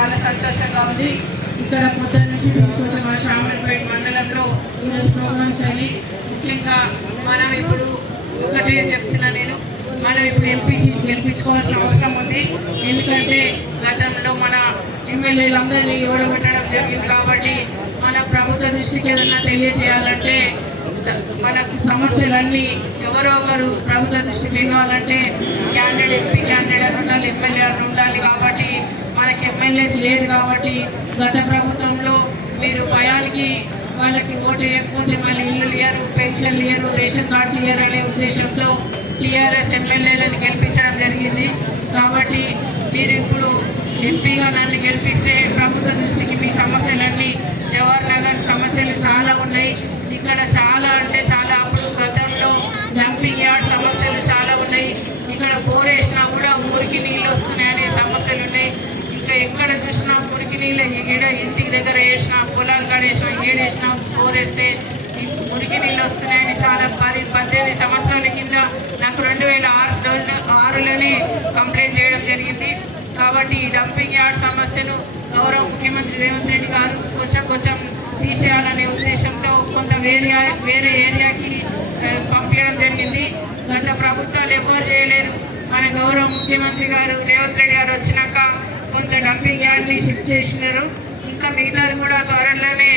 చాలా సంతోషంగా ఉంది. ఇక్కడ పొద్దున్న నుంచి తిరుగుతుంటే మన శామలపేట మండలంలో ఈరోజు ప్రోగ్రామ్స్ అయ్యి ముఖ్యంగా మనం ఇప్పుడు ఒకటే చెప్తున్నా, మనం ఇప్పుడు ఎంపీ సీట్ గెలిపించుకోవాల్సిన అవసరం ఉంది. ఎందుకంటే గతంలో మన ఎమ్మెల్యేలందరినీ ఓడగొట్టడం జరిగింది కాబట్టి మన ప్రభుత్వ దృష్టికి ఏదన్నా తెలియజేయాలంటే మనకు సమస్యలన్నీ ఎవరో ఒకరు ప్రభుత్వ దృష్టికి వెళ్ళాలంటే క్యాండిడేట్ ఎంపీ క్యాండిడేట్ ఉండాలి, ఎమ్మెల్యే ఉండాలి. కాబట్టి మనకి ఎమ్మెల్యేస్ లేదు కాబట్టి గత ప్రభుత్వంలో మీరు భయానికి వాళ్ళకి ఓటు వేయకపోతే మళ్ళీ ఇల్లు లేరు, పెన్షన్ లేరు, రేషన్ కార్డ్స్ లేరు అనే ఉద్దేశంతో టీఆర్ఎస్ ఎమ్మెల్యేలను గెలిపించడం జరిగింది. కాబట్టి మీరు ఇప్పుడు ఎంపీగా నన్ను గెలిపిస్తే ప్రభుత్వ దృష్టికి మీ సమస్యలన్నీ జవహర్ నగర్ సమస్యలు చాలా ఉన్నాయి. ఇక్కడ చాలా అంటే చాలా అప్పుడు గతంలో డంపింగ్ యార్డ్ సమస్యలు చాలా ఉన్నాయి. ఇక్కడ బోర్ వేసినా కూడా మురికి నీళ్ళు వస్తున్నాయనే సమస్యలు ఉన్నాయి. ఇంకా ఎక్కడ చూసినా మురికి నీళ్ళు ఇంటికి దగ్గర వేసినా, పొలాలు కాడ వేసినా, ఏడేసినా బోర్ వేస్తే మురికి నీళ్ళు వస్తున్నాయని చాలా 18 సంవత్సరాల కింద నాకు 2006లోనే కంప్లైంట్ చేయడం జరిగింది. కాబట్టి ఈ డంపింగ్ యార్డ్ సమస్యను గౌరవ ముఖ్యమంత్రి రేవంత్ రెడ్డి గారు కొంచెం తీసేయాలనే ఉద్దేశంతో కొంత వేరే ఏరియాకి పంపించడం జరిగింది. గత ప్రభుత్వాలు ఎవరు చేయలేరు. మన గౌరవ ముఖ్యమంత్రి గారు రేవంత్ రెడ్డి గారు వచ్చినాక కొంత డంపింగ్ యార్డ్ని షిఫ్ట్ చేసినారు. ఇంకా మిగతాది కూడా త్వరలోనే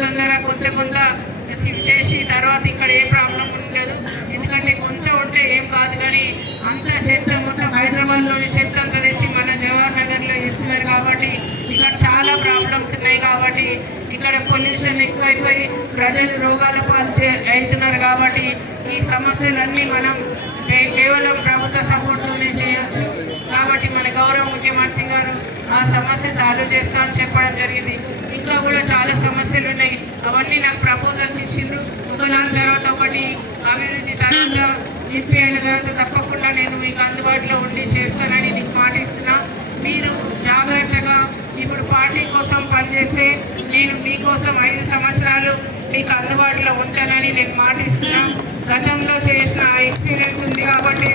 తొందరగా కొంత షిఫ్ట్ చేసి తర్వాత ఇక్కడ ఏ ప్రాబ్లం ఉండదు. ఎందుకంటే కొంత ఉంటే ఏం కాదు, కానీ అంత చెత్త మొత్తం హైదరాబాద్లోని చెత్త అంతా తెచ్చి మన జవహర్ నగర్లో వేస్తున్నారు. కాబట్టి ఇక్కడ చాలా ప్రాబ్లమ్స్ ఉన్నాయి. కాబట్టి ఇక్కడ పొల్యూషన్ ఎక్కువైపోయి ప్రజలు రోగాల పాలు అవుతున్నారు. కాబట్టి ఈ సమస్యలన్నీ మనం కేవలం ప్రభుత్వ సపోర్ట్తోనే చేయొచ్చు. కాబట్టి మన గౌరవ ముఖ్యమంత్రి గారు ఆ సమస్య సాల్వ్ చేస్తామని చెప్పడం జరిగింది. ఇంకా కూడా చాలా సమస్యలు ఉన్నాయి. అవన్నీ నాకు ప్రపోజల్స్ ఇచ్చిండ్రు. ఒకదాని తర్వాత ఒకటి అభివృద్ధి తర్వాత ఎంపీ అయిన తర్వాత తప్పకుండా నేను మీకు అందుబాటులో ఉండి చేస్తానని నీకు మాటిస్తున్నా. మీరు జాగ్రత్తగా ఇప్పుడు పార్టీ కోసం పనిచేస్తే నేను మీకోసం 5 సంవత్సరాలు మీకు అందుబాటులో ఉంటానని నేను మాటిస్తున్నా. గతంలో చేసిన ఎక్స్పీరియన్స్ ఉంది కాబట్టి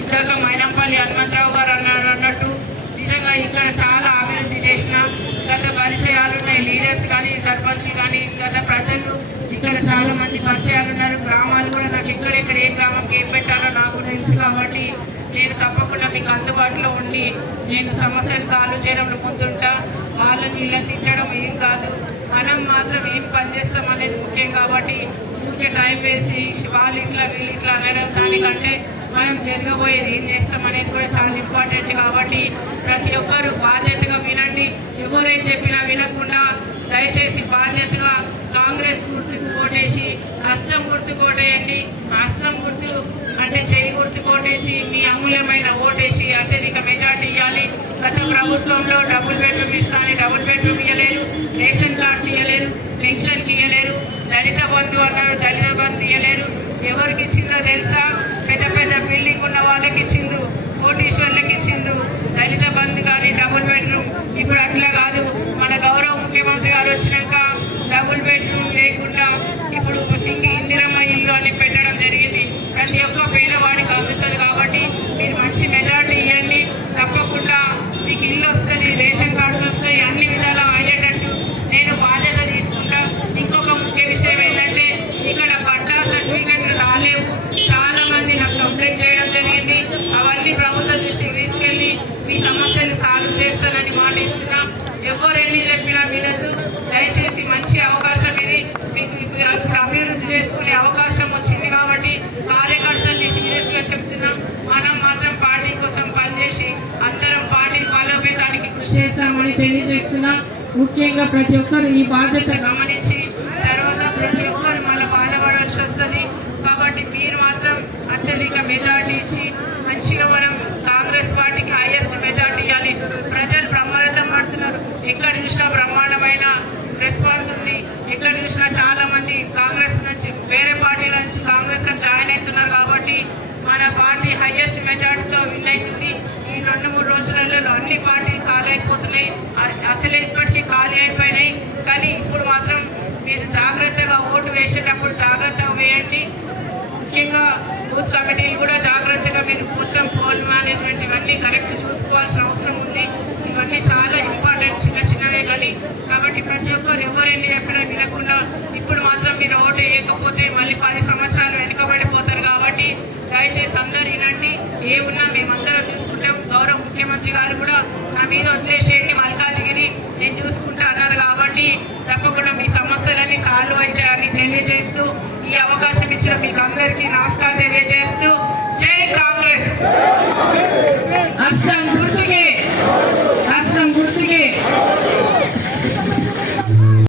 ఇందాక మైనంపల్లి హనుమంతరావు గారు అన్నట్టు నిజంగా ఇక్కడ చాలా అభివృద్ధి చేసిన గత పరిచయాలు ఉన్నాయి. లీడర్స్ కానీ, సర్పంచ్లు కానీ, గత ప్రజలు ఇక్కడ చాలా మంది పరిచయాలు ఉన్నారు. గ్రామాలు కూడా నాకు ఎక్కడెక్కడ ఏ గ్రామంకి ఏం పెట్టాలో నాకు తెలుసు. కాబట్టి నేను తప్పకుండా మీకు అందుబాటులో ఉండి నేను సమస్యలు సాల్వ్ చేయడంలో ముందుంటా. వాళ్ళని వీళ్ళని తిట్టడం ఏం కాదు, మనం మాత్రం ఏం పనిచేస్తాం అనేది ముఖ్యం. కాబట్టి ఊరికే టైం వేసి వాళ్ళు ఇట్లా వీళ్ళు ఇట్లా అనడం దానికంటే మనం జరగబోయేది ఏం చేస్తాం అనేది కూడా చాలా ఇంపార్టెంట్. కాబట్టి ప్రతి ఒక్కరు బాధ్యతగా వినండి. ఎవరేం చెప్పినా వినకుండా దయచేసి బాధ్యతగా కాంగ్రెస్ గుర్తుకు ఓటేసి, హస్తం గుర్తుకు ఓటేయండి. హస్తం గుర్తు అంటే చేయి గుర్తుకు ఓటేసి మీ అమూల్యమైన ఓటేసి అత్యధిక మెజార్టీ ఇవ్వాలి. గత ప్రభుత్వంలో డబుల్ బెడ్రూమ్ ఇస్తానని డబుల్ బెడ్రూమ్ ఇవ్వలేరు, రేషన్ కార్డ్స్ ఇవ్వలేరు, పెన్షన్కి ఇవ్వలేరు, దళిత బంధు అన్నారు, దళిత బంధు ఇవ్వలేరు. ఎవరికి ఇచ్చిందో తెలుసా? పెద్ద బిల్డింగ్ ఉన్న వాళ్ళకి ఇచ్చిండ్రు, కోటీశ్వర్లకి ఇచ్చిండ్రు దళిత బంధు కానీ డబుల్ బెడ్రూమ్. ఇప్పుడు అట్లా కాదు. మన గౌరవ ముఖ్యమంత్రి గారు వచ్చినాక డబుల్ బెడ్రూమ్ లేకుండా ఇప్పుడు ఇందిరమ్మ ఇల్లు అని పెట్టడం జరిగింది. ప్రతి ఒక్క పేదవాడికి అందుతుంది. కాబట్టి మీరు మంచి మెజార్టీ ఇవ్వండి. తప్పకుండా మీకు ఇల్లు వస్తుంది, రేషన్ కార్డ్స్ వస్తాయి, అన్ని విధాలా అయ్యేటట్టు నేను బాధ్యత తీసుకుంటా. ఇంకొక ముఖ్య విషయం ఏంటంటే ఇక్కడ పట్టా సర్టిఫికెట్లు రాలేవు. చాలా మంది నాకు కంప్లైంట్ చేయడం జరిగింది. అవన్నీ ప్రభుత్వ దృష్టికి తీసుకెళ్ళి మీ సమస్యలు సాల్వ్ చేస్తానని మాట ఇస్తున్నా. ఎవరు ఎన్ని చెప్పినా వినదు. దయచేసి మంచి అవకాశం ఇది. మీకు ఇప్పుడు అభివృద్ధి చేసుకునే అవకాశం వచ్చింది. కాబట్టి కార్యకర్తల్ని సీరియస్గా చెప్తున్నాం. మనం మాత్రం పార్టీ కోసం పనిచేసి అందరం పార్టీ బలోపేతానికి కృషి చేస్తామని తెలియజేస్తున్నాం. ముఖ్యంగా ప్రతి ఒక్కరు ఈ బాధ్యత గమనించి తర్వాత ప్రతి ఒక్కరు మళ్ళీ బాధపడాల్సి వస్తుంది. కాబట్టి మీరు మాత్రం అత్యధిక మెజార్టీ ఇచ్చి మంచిగా మనం కాంగ్రెస్ పార్టీకి హైయెస్ట్ మెజార్టీ ఇవ్వాలి. ప్రజలు బ్రహ్మాండం పడుతున్నారు. ఎక్కడ చూసినా బ్రహ్మాండమైన రెస్పాన్స్ ఉంది. ఎక్కడ చూసినా చాలా మంది కాంగ్రెస్ నుంచి వేరే పార్టీల నుంచి కాంగ్రెస్లో జాయిన్ అవుతున్నారు. కాబట్టి మన పార్టీ హైయెస్ట్ మెజార్టీతో విన్ అవుతుంది. ఈ 2-3 రోజులలో అన్ని పార్టీలు ఖాళీ అయిపోతున్నాయి. అసలు ఇప్పటికీ ఖాళీ అయిపోయినాయి. కానీ ఇప్పుడు మాత్రం మీరు జాగ్రత్తగా ఓటు వేసేటప్పుడు జాగ్రత్తగా వేయండి. ముఖ్యంగా బూత్ కమిటీలు కూడా జాగ్రత్తగా మీరు మొత్తం పోల్ మేనేజ్మెంట్ ఇవన్నీ కరెక్ట్ చూసుకోవాల్సిన అవసరం ఉంది. ఇవన్నీ చాలా అని. కాబట్టి ప్రతి ఒక్కరు ఎవరు ఎన్ని చెప్పినా వినకుండా ఇప్పుడు మాత్రం మీరు ఓటు వేయకపోతే మళ్ళీ 10 సంవత్సరాలు వెనుకబడిపోతారు. కాబట్టి దయచేసి అందరు వినండి. ఏ ఉన్నా మేమందరం చూసుకుంటాం. గౌరవ ముఖ్యమంత్రి గారు కూడా నా మీద వదిలేసేయండి, మల్కాజ్గిరి నేను చూసుకుంటా అన్నారు. కాబట్టి తప్పకుండా మీ సమస్యలన్నీ సాల్వ్ అవుతాయని తెలియజేస్తూ ఈ అవకాశం ఇచ్చిన మీకు అందరికీ నమస్కారం.